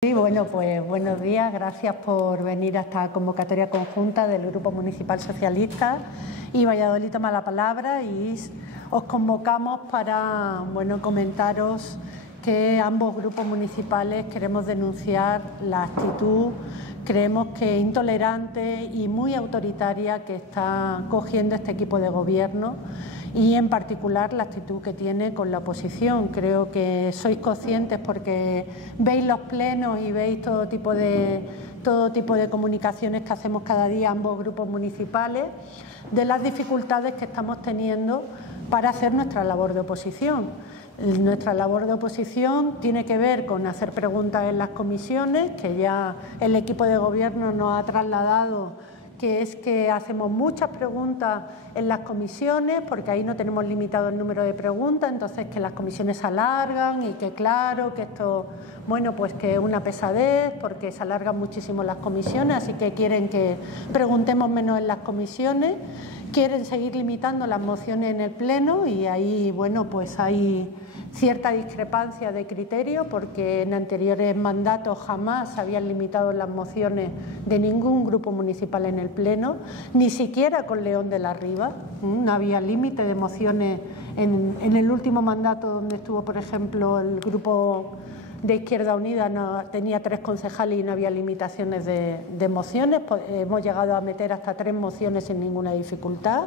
Sí, bueno, pues buenos días, gracias por venir a esta convocatoria conjunta del Grupo Municipal Socialista y Valladolid toma la palabra y os convocamos para, comentaros que ambos grupos municipales queremos denunciar la actitud, creemos que intolerante y muy autoritaria que está cogiendo este equipo de gobierno y en particular la actitud que tiene con la oposición. Creo que sois conscientes porque veis los plenos y veis todo tipo de comunicaciones que hacemos cada día ambos grupos municipales de las dificultades que estamos teniendo para hacer nuestra labor de oposición. Nuestra labor de oposición tiene que ver con hacer preguntas en las comisiones, que ya el equipo de gobierno nos ha trasladado, que es que hacemos muchas preguntas en las comisiones, porque ahí no tenemos limitado el número de preguntas, entonces que las comisiones se alargan y que claro, que esto, pues que es una pesadez, porque se alargan muchísimo las comisiones, así que quieren que preguntemos menos en las comisiones, quieren seguir limitando las mociones en el Pleno y ahí, pues hay cierta discrepancia de criterio porque en anteriores mandatos jamás se habían limitado las mociones de ningún grupo municipal en el Pleno, ni siquiera con León de la Riva, no había límite de mociones en el último mandato donde estuvo, por ejemplo, el grupo de Izquierda Unida, tenía 3 concejales y no había limitaciones de mociones, hemos llegado a meter hasta 3 mociones sin ninguna dificultad.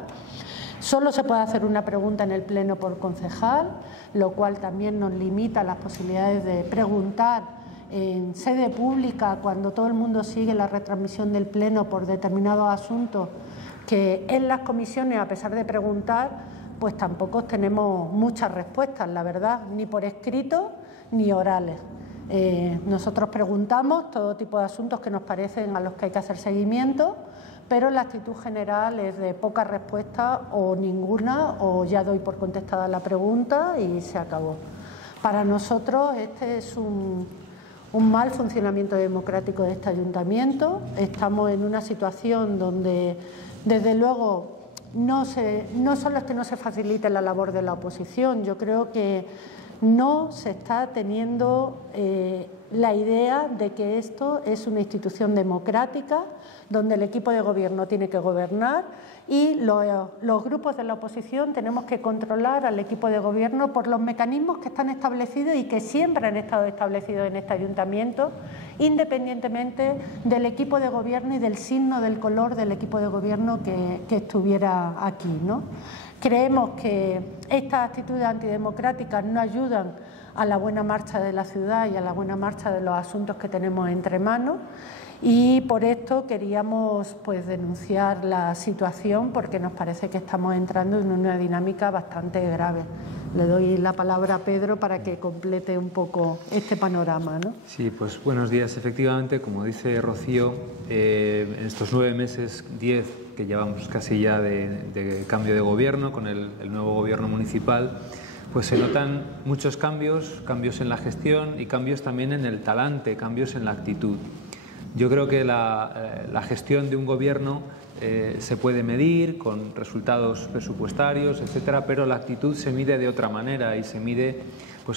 Solo se puede hacer una pregunta en el Pleno por concejal, lo cual también nos limita las posibilidades de preguntar en sede pública cuando todo el mundo sigue la retransmisión del Pleno por determinados asuntos, que en las comisiones, a pesar de preguntar, pues tampoco tenemos muchas respuestas, la verdad, ni por escrito ni orales. Nosotros preguntamos todo tipo de asuntos que nos parecen a los que hay que hacer seguimiento, pero la actitud general es de poca respuesta o ninguna, o ya doy por contestada la pregunta y se acabó. Para nosotros este es un mal funcionamiento democrático de este ayuntamiento. Estamos en una situación donde, desde luego, no solo es que no se facilite la labor de la oposición, yo creo que no se está teniendo la idea de que esto es una institución democrática donde el equipo de gobierno tiene que gobernar y los grupos de la oposición tenemos que controlar al equipo de gobierno por los mecanismos que están establecidos y que siempre han estado establecidos en este ayuntamiento, independientemente del equipo de gobierno y del signo del color del equipo de gobierno que estuviera aquí, ¿no? Creemos que estas actitudes antidemocráticas no ayudan a la buena marcha de la ciudad y a la buena marcha de los asuntos que tenemos entre manos y por esto queríamos denunciar la situación porque nos parece que estamos entrando en una dinámica bastante grave. Le doy la palabra a Pedro para que complete un poco este panorama, ¿no? Sí, pues buenos días. Efectivamente, como dice Rocío, en estos 9 meses, 10 que llevamos casi ya de cambio de gobierno, con el nuevo gobierno municipal, pues se notan muchos cambios en la gestión y cambios también en el talante, cambios en la actitud. Yo creo que la gestión de un gobierno se puede medir con resultados presupuestarios, etcétera, pero la actitud se mide de otra manera y se mide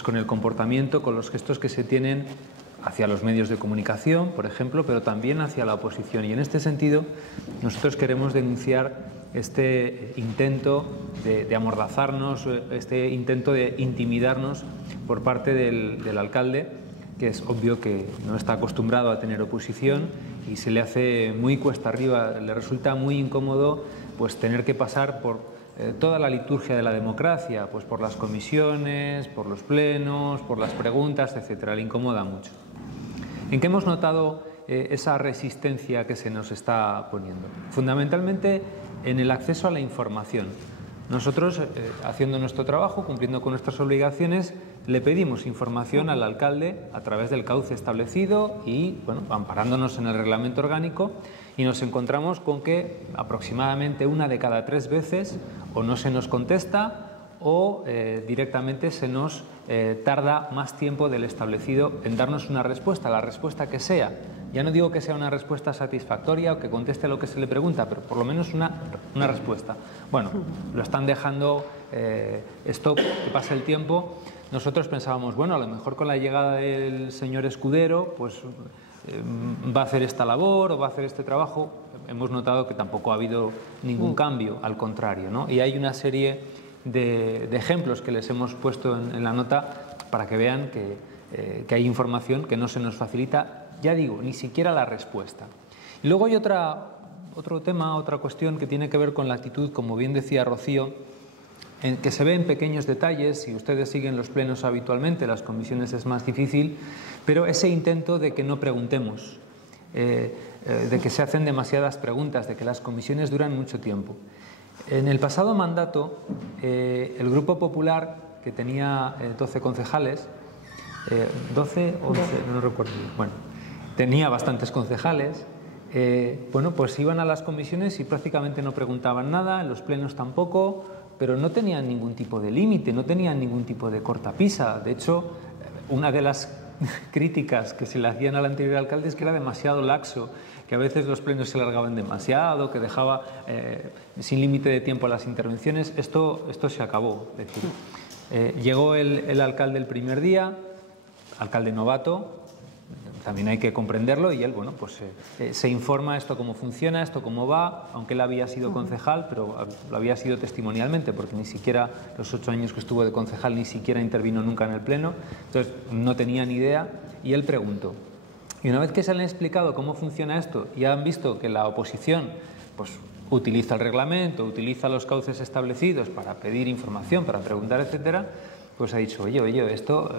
con el comportamiento, con los gestos que se tienen hacia los medios de comunicación, por ejemplo, pero también hacia la oposición. Y en este sentido, nosotros queremos denunciar este intento de amordazarnos, este intento de intimidarnos por parte del alcalde, que es obvio que no está acostumbrado a tener oposición y se le hace muy cuesta arriba, le resulta muy incómodo tener que pasar por toda la liturgia de la democracia, por las comisiones, por los plenos, por las preguntas, etcétera. Le incomoda mucho. ¿En qué hemos notado esa resistencia que se nos está poniendo? Fundamentalmente en el acceso a la información. Nosotros, haciendo nuestro trabajo, cumpliendo con nuestras obligaciones, le pedimos información al alcalde a través del cauce establecido y, amparándonos en el reglamento orgánico, y nos encontramos con que aproximadamente 1 de cada 3 veces o no se nos contesta o directamente se nos tarda más tiempo del establecido en darnos una respuesta, la respuesta que sea. Ya no digo que sea una respuesta satisfactoria o que conteste lo que se le pregunta, pero por lo menos una respuesta. Bueno, lo están dejando esto, que pase el tiempo, nosotros pensábamos, bueno, a lo mejor con la llegada del señor Escudero, pues va a hacer esta labor o va a hacer este trabajo. Hemos notado que tampoco ha habido ningún cambio, al contrario, ¿no? Y hay una serie de ejemplos que les hemos puesto en la nota para que vean que hay información que no se nos facilita, ya digo, ni siquiera la respuesta. Y luego hay otro tema, otra cuestión que tiene que ver con la actitud, como bien decía Rocío, que se ve en pequeños detalles. Si ustedes siguen los plenos habitualmente, las comisiones es más difícil, pero ese intento de que no preguntemos, de que se hacen demasiadas preguntas, de que las comisiones duran mucho tiempo. En el pasado mandato, el Grupo Popular, que tenía 12 concejales, 12, 11, no recuerdo bien, bueno, tenía bastantes concejales, bueno, pues iban a las comisiones y prácticamente no preguntaban nada, en los plenos tampoco, pero no tenían ningún tipo de límite, no tenían ningún tipo de cortapisa. De hecho, una de las críticas que se le hacían al anterior alcalde es que era demasiado laxo, que a veces los plenos se alargaban demasiado, que dejaba sin límite de tiempo las intervenciones. Esto se acabó. Es decir, llegó el alcalde el primer día, alcalde novato, también hay que comprenderlo, y él, bueno, pues se informa esto cómo funciona, esto cómo va, aunque él había sido concejal, pero lo había sido testimonialmente, porque ni siquiera los 8 años que estuvo de concejal ni siquiera intervino nunca en el pleno, entonces no tenía ni idea, y él preguntó. Y una vez que se le ha explicado cómo funciona esto y han visto que la oposición pues utiliza el reglamento, utiliza los cauces establecidos para pedir información, para preguntar, etcétera, pues ha dicho, oye, esto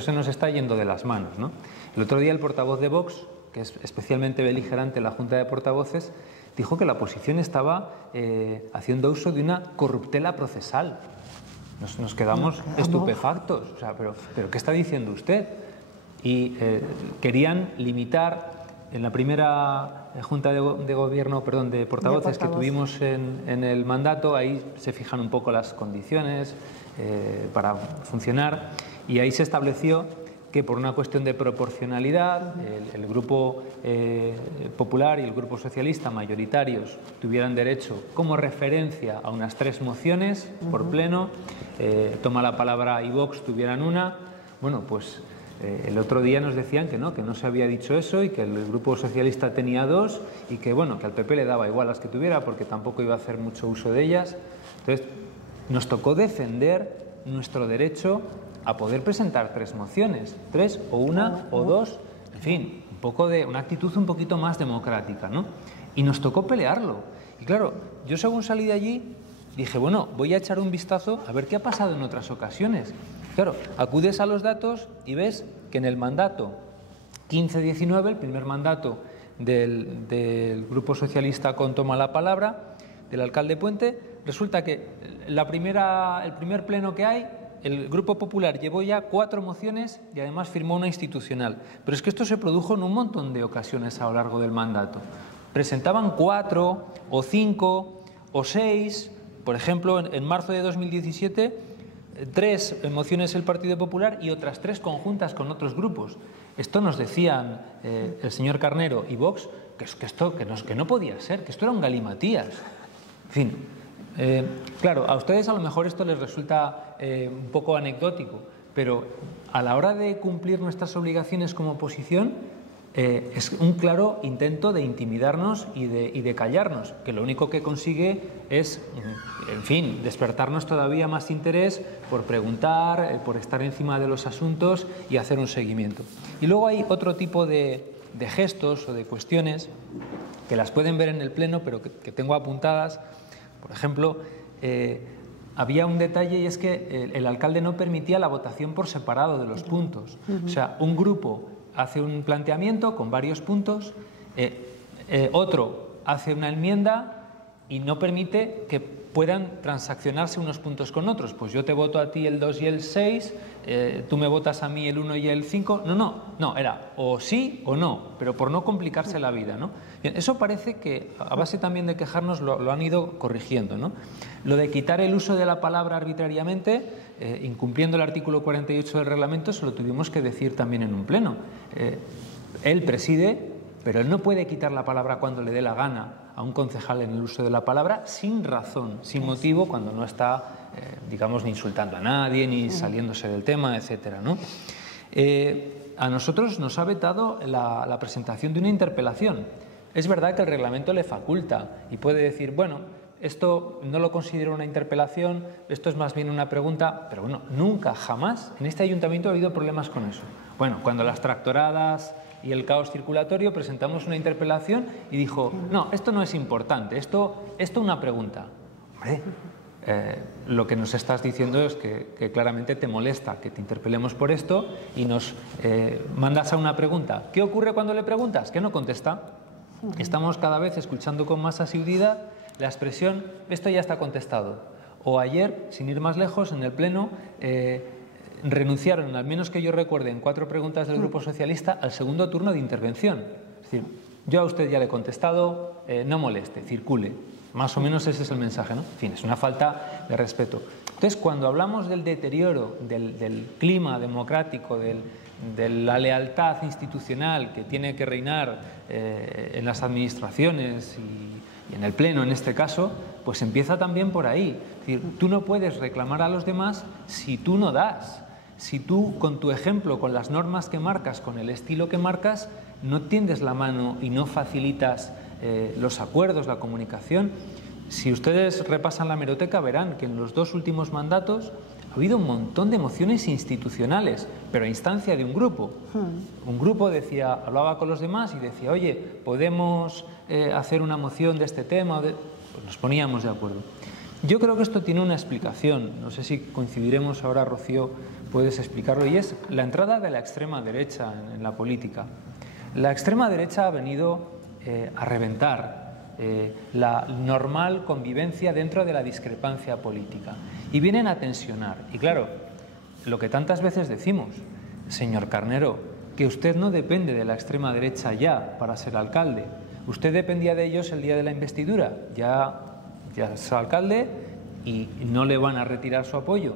se nos está yendo de las manos, ¿no? El otro día el portavoz de Vox, que es especialmente beligerante en la Junta de Portavoces, dijo que la oposición estaba haciendo uso de una corruptela procesal. Nos quedamos estupefactos. O sea, ¿pero qué está diciendo usted? Y querían limitar, en la primera Junta de Gobierno, perdón, de portavoces que tuvimos en el mandato, ahí se fijan un poco las condiciones para funcionar, y ahí se estableció que por una cuestión de proporcionalidad el Grupo Popular y el Grupo Socialista mayoritarios tuvieran derecho como referencia a unas 3 mociones por pleno, Toma la Palabra y Vox tuvieran una. Bueno, pues el otro día nos decían que no se había dicho eso y que el Grupo Socialista tenía 2 y que, bueno, que al PP le daba igual las que tuviera porque tampoco iba a hacer mucho uso de ellas. Entonces, nos tocó defender nuestro derecho a poder presentar 3 mociones, 3 o 1 o 2, en fin, una actitud un poquito más democrática, ¿no? Y nos tocó pelearlo. Y claro, yo según salí de allí dije, bueno, voy a echar un vistazo a ver qué ha pasado en otras ocasiones. Claro, acudes a los datos y ves que en el mandato 15-19, el primer mandato del Grupo Socialista con Toma la Palabra, del alcalde Puente, resulta que el primer pleno que hay, el Grupo Popular llevó ya 4 mociones y además firmó una institucional. Pero es que esto se produjo en un montón de ocasiones a lo largo del mandato. Presentaban 4 o 5 o 6, por ejemplo, en marzo de 2017, 3 mociones el Partido Popular y otras 3 conjuntas con otros grupos. Esto nos decían el señor Carnero y Vox, que no podía ser, que esto era un galimatías. En fin, claro, a ustedes a lo mejor esto les resulta un poco anecdótico, pero a la hora de cumplir nuestras obligaciones como oposición es un claro intento de intimidarnos y de callarnos, que lo único que consigue es, en fin, despertarnos todavía más interés por preguntar, por estar encima de los asuntos y hacer un seguimiento. Y luego hay otro tipo de gestos o de cuestiones que las pueden ver en el pleno, pero que tengo apuntadas. Por ejemplo, había un detalle, y es que el alcalde no permitía la votación por separado de los puntos. O sea, un grupo hace un planteamiento con varios puntos, otro hace una enmienda y no permite que puedan transaccionarse unos puntos con otros. Pues yo te voto a ti el 2 y el 6, tú me votas a mí el 1 y el 5. No, era o sí o no, pero por no complicarse la vida, ¿no? Bien, eso parece que, a base también de quejarnos, lo han ido corrigiendo, ¿no? Lo de quitar el uso de la palabra arbitrariamente, incumpliendo el artículo 48 del reglamento, se lo tuvimos que decir también en un pleno. Él preside, pero él no puede quitar la palabra cuando le dé la gana a un concejal en el uso de la palabra sin razón, sin motivo, cuando no está digamos, ni insultando a nadie, ni saliéndose del tema, etcétera, ¿no? A nosotros nos ha vetado la presentación de una interpelación. Es verdad que el reglamento le faculta y puede decir, bueno, esto no lo considero una interpelación, esto es más bien una pregunta, pero bueno, nunca, jamás en este ayuntamiento ha habido problemas con eso. Bueno, cuando las tractoradas y el caos circulatorio presentamos una interpelación y dijo, no, esto no es importante, esto es una pregunta. Hombre, lo que nos estás diciendo es que claramente te molesta que te interpelemos por esto y nos mandas a una pregunta. ¿Qué ocurre cuando le preguntas? Que no contesta. Estamos cada vez escuchando con más asiduidad la expresión, esto ya está contestado. O ayer, sin ir más lejos, en el Pleno renunciaron, al menos que yo recuerde, en 4 preguntas del Grupo Socialista, al segundo turno de intervención. Es decir, yo a usted ya le he contestado, no moleste, circule. Más o menos ese es el mensaje, ¿no? En fin, es una falta de respeto. Entonces, cuando hablamos del deterioro del clima democrático, de la lealtad institucional que tiene que reinar en las administraciones y en el Pleno en este caso, pues empieza también por ahí. Es decir, tú no puedes reclamar a los demás si tú no das. Si tú, con tu ejemplo, con las normas que marcas, con el estilo que marcas, no tiendes la mano y no facilitas los acuerdos, la comunicación. Si ustedes repasan la hemeroteca verán que en los 2 últimos mandatos ha habido un montón de mociones institucionales, pero a instancia de un grupo. Un grupo decía, hablaba con los demás y decía, oye, ¿podemos hacer una moción de este tema? Pues nos poníamos de acuerdo. Yo creo que esto tiene una explicación, no sé si coincidiremos ahora, Rocío, puedes explicarlo, y es la entrada de la extrema derecha en la política. La extrema derecha ha venido a reventar la normal convivencia dentro de la discrepancia política y vienen a tensionar. Y claro, lo que tantas veces decimos, señor Carnero, que usted no depende de la extrema derecha ya para ser alcalde. Usted dependía de ellos el día de la investidura, ya es alcalde y no le van a retirar su apoyo.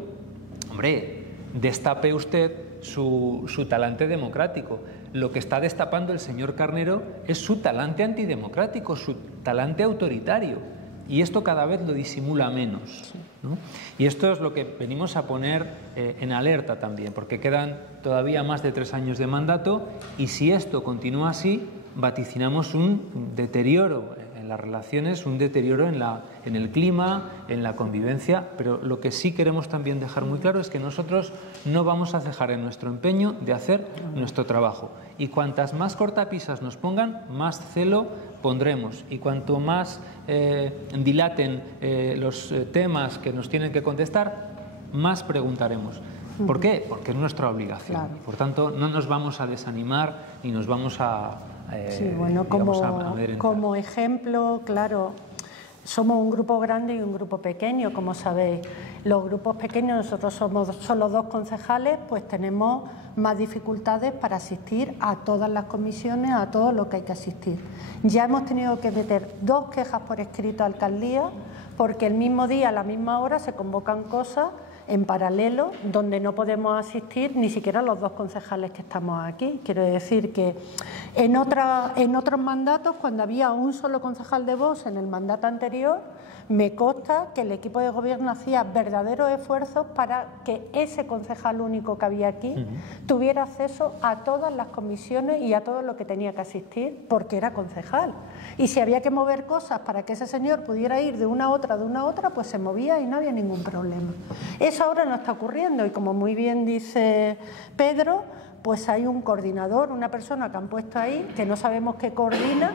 Hombre, destape usted su talante democrático. Lo que está destapando el señor Carnero es su talante antidemocrático, su talante autoritario. Y esto cada vez lo disimula menos, ¿no? Y esto es lo que venimos a poner en alerta también, porque quedan todavía más de 3 años de mandato y si esto continúa así, vaticinamos un deterioro en las relaciones, un deterioro en el clima, en la convivencia, pero lo que sí queremos también dejar muy claro es que nosotros no vamos a cejar en nuestro empeño de hacer nuestro trabajo. Y cuantas más cortapisas nos pongan, más celo pondremos. Y cuanto más dilaten los temas que nos tienen que contestar, más preguntaremos. ¿Por qué? Porque es nuestra obligación. Claro. Por tanto, no nos vamos a desanimar ni nos vamos a... sí, bueno, como ejemplo, claro, somos un grupo grande y un grupo pequeño, como sabéis. Los grupos pequeños, nosotros somos solo 2 concejales, pues tenemos más dificultades para asistir a todas las comisiones, a todo lo que hay que asistir. Ya hemos tenido que meter 2 quejas por escrito a alcaldía, porque el mismo día, a la misma hora, se convocan cosas en paralelo, donde no podemos asistir ni siquiera los 2 concejales que estamos aquí. Quiero decir que en otros mandatos, cuando había un solo concejal de Vox en el mandato anterior, me consta que el equipo de gobierno hacía verdaderos esfuerzos para que ese concejal único que había aquí tuviera acceso a todas las comisiones y a todo lo que tenía que asistir, porque era concejal. Y si había que mover cosas para que ese señor pudiera ir de una a otra, pues se movía y no había ningún problema. Eso ahora no está ocurriendo y, como muy bien dice Pedro, pues hay un coordinador, una persona que han puesto ahí que no sabemos qué coordina,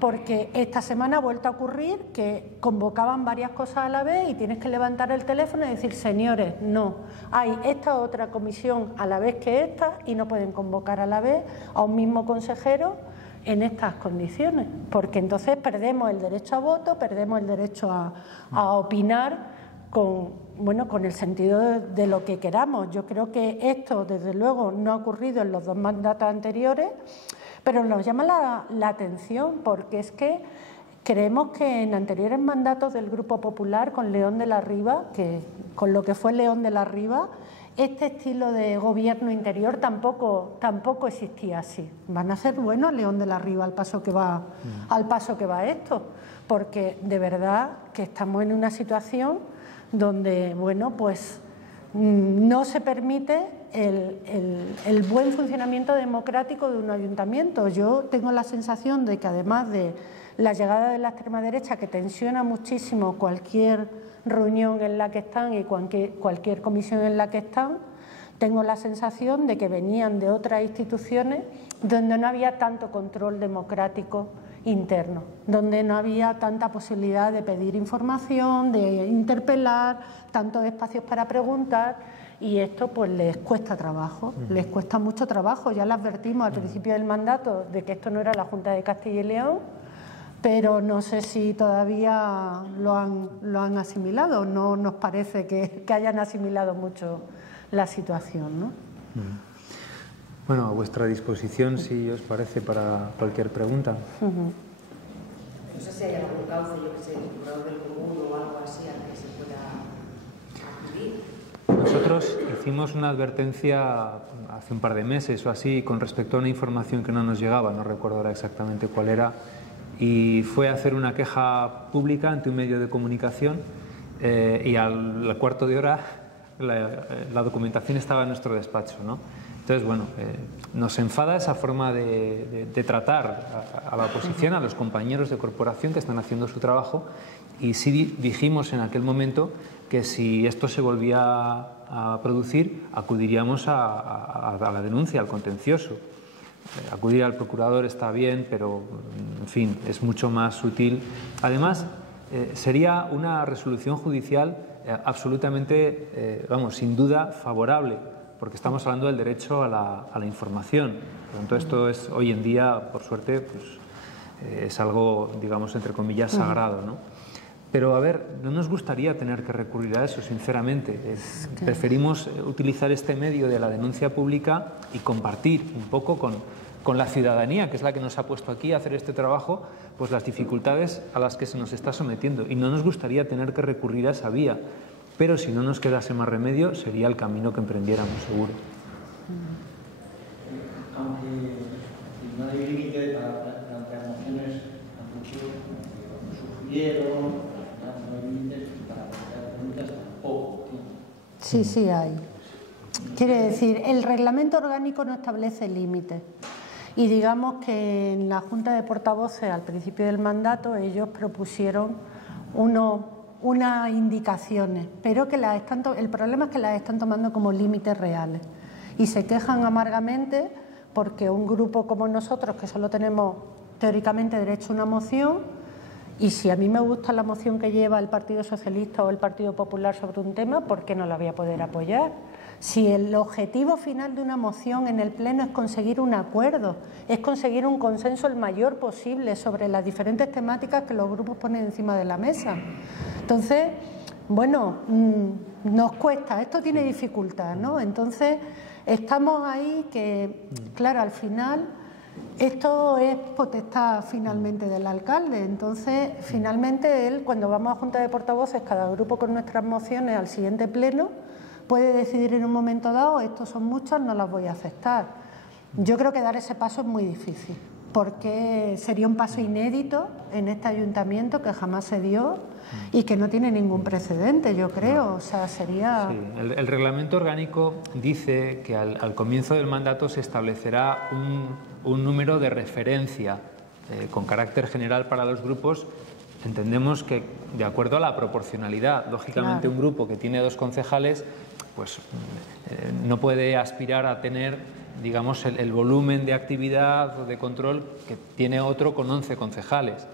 porque esta semana ha vuelto a ocurrir que convocaban varias cosas a la vez y tienes que levantar el teléfono y decir, señores, no, hay esta otra comisión a la vez que esta y no pueden convocar a la vez a un mismo consejero en estas condiciones, porque entonces perdemos el derecho a voto, perdemos el derecho a opinar con el sentido de lo que queramos. Yo creo que esto, desde luego, no ha ocurrido en los 2 mandatos anteriores, pero nos llama la atención, porque es que creemos que en anteriores mandatos del Grupo Popular, con León de la Riva, con lo que fue León de la Riva, este estilo de gobierno interior tampoco existía así. Van a ser buenos León de la Riva al paso que va esto, porque de verdad que estamos en una situación donde, bueno, pues no se permite el buen funcionamiento democrático de un ayuntamiento. Yo tengo la sensación de que, además de la llegada de la extrema derecha, que tensiona muchísimo cualquier reunión en la que están y cualquier comisión en la que están, tengo la sensación de que venían de otras instituciones donde no había tanto control democrático interno, donde no había tanta posibilidad de pedir información, de interpelar, tantos espacios para preguntar, y esto pues les cuesta trabajo, les cuesta mucho trabajo. Ya lo advertimos al principio del mandato de que esto no era la Junta de Castilla y León, pero no sé si todavía lo han asimilado. No nos parece que hayan asimilado mucho la situación, ¿no? Bueno, a vuestra disposición, si os parece, para cualquier pregunta. No sé si hay algún cauce, yo que sé, el procurador del común o algo así al que se pueda acudir. Nosotros hicimos una advertencia hace un par de meses o así con respecto a una información que no nos llegaba, no recuerdo ahora exactamente cuál era, y fue hacer una queja pública ante un medio de comunicación y al cuarto de hora la documentación estaba en nuestro despacho, ¿no? Entonces, bueno, nos enfada esa forma de tratar a la oposición, a los compañeros de corporación que están haciendo su trabajo, y sí dijimos en aquel momento que si esto se volvía a producir, acudiríamos a la denuncia, al contencioso. Acudir al procurador está bien, pero, en fin, es mucho más sutil. Además, sería una resolución judicial absolutamente, vamos, sin duda favorable, porque estamos hablando del derecho a la información. Por lo tanto, esto es hoy en día, por suerte, pues, es algo, digamos, entre comillas, sagrado, ¿no? Pero, a ver, no nos gustaría tener que recurrir a eso, sinceramente. Preferimos utilizar este medio de la denuncia pública y compartir un poco con la ciudadanía, que es la que nos ha puesto aquí a hacer este trabajo, pues las dificultades a las que se nos está sometiendo. Y no nos gustaría tener que recurrir a esa vía, pero si no nos quedase más remedio, sería el camino que emprendiéramos, seguro. Aunque no hay límite para plantear mociones, mucho sugirieron, no hay límites para plantear preguntas tampoco. Sí, sí hay. Quiere decir, el reglamento orgánico no establece límites. Y digamos que en la Junta de Portavoces, al principio del mandato, ellos propusieron unas indicaciones, pero que el problema es que las están tomando como límites reales y se quejan amargamente porque un grupo como nosotros, que solo tenemos teóricamente derecho a una moción, y si a mí me gusta la moción que lleva el Partido Socialista o el Partido Popular sobre un tema, ¿por qué no la voy a poder apoyar? Si el objetivo final de una moción en el Pleno es conseguir un acuerdo, es conseguir un consenso el mayor posible sobre las diferentes temáticas que los grupos ponen encima de la mesa. Entonces, bueno, nos cuesta, esto tiene dificultad, ¿no? Entonces, estamos ahí que, claro, al final esto es potestad finalmente del alcalde. Entonces, finalmente él, cuando vamos a Junta de Portavoces, cada grupo con nuestras mociones al siguiente Pleno, puede decidir en un momento dado, estos son muchos, no las voy a aceptar. Yo creo que dar ese paso es muy difícil, porque sería un paso inédito en este ayuntamiento que jamás se dio y que no tiene ningún precedente, yo creo. O sea, sería... Sí, el reglamento orgánico dice que al comienzo del mandato se establecerá un número de referencia con carácter general para los grupos. Entendemos que, de acuerdo a la proporcionalidad, lógicamente, claro, un grupo que tiene 2 concejales, pues no puede aspirar a tener, digamos, el volumen de actividad o de control que tiene otro con 11 concejales.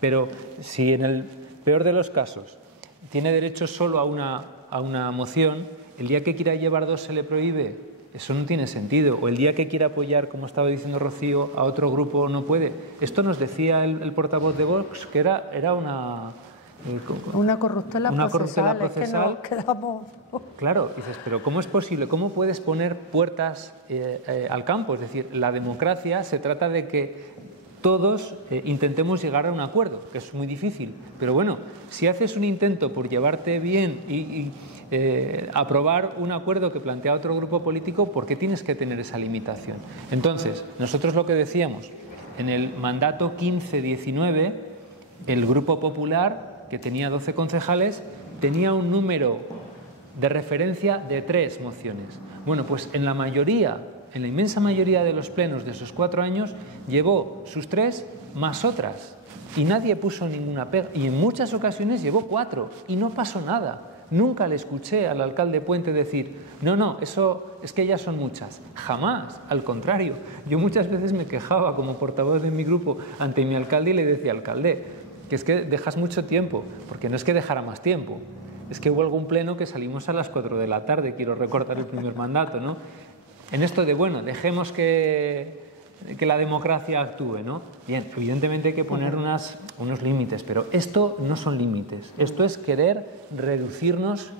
Pero si en el peor de los casos tiene derecho solo a una moción, el día que quiera llevar 2 se le prohíbe. Eso no tiene sentido. O el día que quiera apoyar, como estaba diciendo Rocío, a otro grupo no puede. Esto nos decía el portavoz de Vox, que era una corruptela procesal. Es que nos quedamos... Claro, dices, pero ¿cómo es posible? ¿Cómo puedes poner puertas al campo? Es decir, la democracia se trata de que todos intentemos llegar a un acuerdo, que es muy difícil. Pero bueno, si haces un intento por llevarte bien y aprobar un acuerdo que plantea otro grupo político, ¿por qué tienes que tener esa limitación? Entonces, nosotros lo que decíamos, en el mandato 15-19, el Grupo Popular que tenía 12 concejales, tenía un número de referencia de 3 mociones. Bueno, pues en la inmensa mayoría de los plenos de esos 4 años, llevó sus 3 más otras. Y nadie puso ninguna pega. Y en muchas ocasiones llevó 4 y no pasó nada. Nunca le escuché al alcalde Puente decir, no, eso es que ya son muchas. Jamás, al contrario. Yo muchas veces me quejaba como portavoz de mi grupo ante mi alcalde y le decía, alcalde, que es que dejas mucho tiempo, porque no es que dejara más tiempo. Es que hubo algún pleno que salimos a las 4 de la tarde, quiero recordar el primer mandato, ¿no? En esto de, bueno, dejemos que la democracia actúe, ¿no? Bien, evidentemente hay que poner unos límites, pero esto no son límites. Esto es querer reducirnos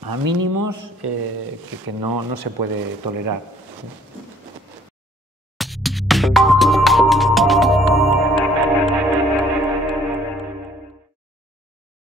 a mínimos que no se puede tolerar.